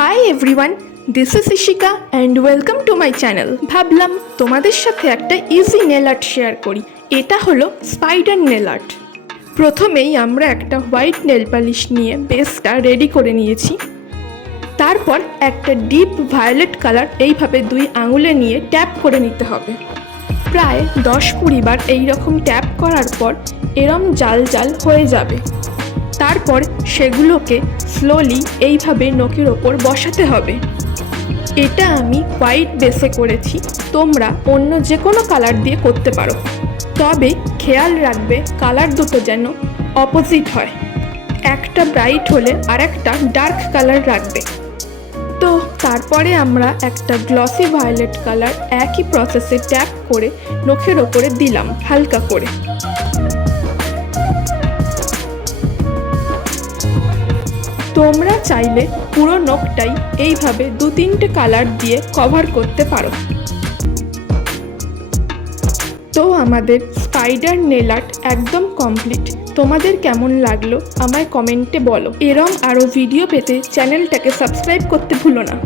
Hi everyone, this is Ishika and welcome to my channel. ভাবলাম তোমাদের সাথে একটা ইজি নেল আর্ট শেয়ার করি। এটা হলো স্পাইডার নেল আর্ট। প্রথমেই আমরা একটা হোয়াইট নেল পালিশ নিয়ে বেসটা রেডি করে নিয়েছি। তারপর একটা ডিপ ভায়োলেট কালার এইভাবে 2 আঙুলে নিয়ে ট্যাপ করে নিতে হবে। প্রায় 10-20 বার এইরকম ট্যাপ করার পর এরম জাল জাল হয়ে যাবে। তারপর সেগুলোকে স্লোলি এইভাবে নখের ওপর বসাতে হবে। এটা আমি হোয়াইট বেসে করেছি, তোমরা অন্য যে কোনো কালার দিয়ে করতে পারো, তবে খেয়াল রাখবে কালার দুটো যেন অপোজিট হয়। একটা ব্রাইট হলে আর একটা ডার্ক কালার রাখবে। তো তারপরে আমরা একটা গ্লসি ভায়োলেট কালার একই প্রসেসে ট্যাপ করে নখের ওপরে দিলাম হালকা করে। তোমরা চাইলে পুরো নখটাই এইভাবে 2-3টে কালার দিয়ে কভার করতে পারো। তো আমাদের স্পাইডার নেল আর্ট একদম কমপ্লিট। তোমাদের কেমন লাগলো আমায় কমেন্টে বলো। এরম আরও ভিডিও পেতে চ্যানেলটাকে সাবস্ক্রাইব করতে ভুলো না।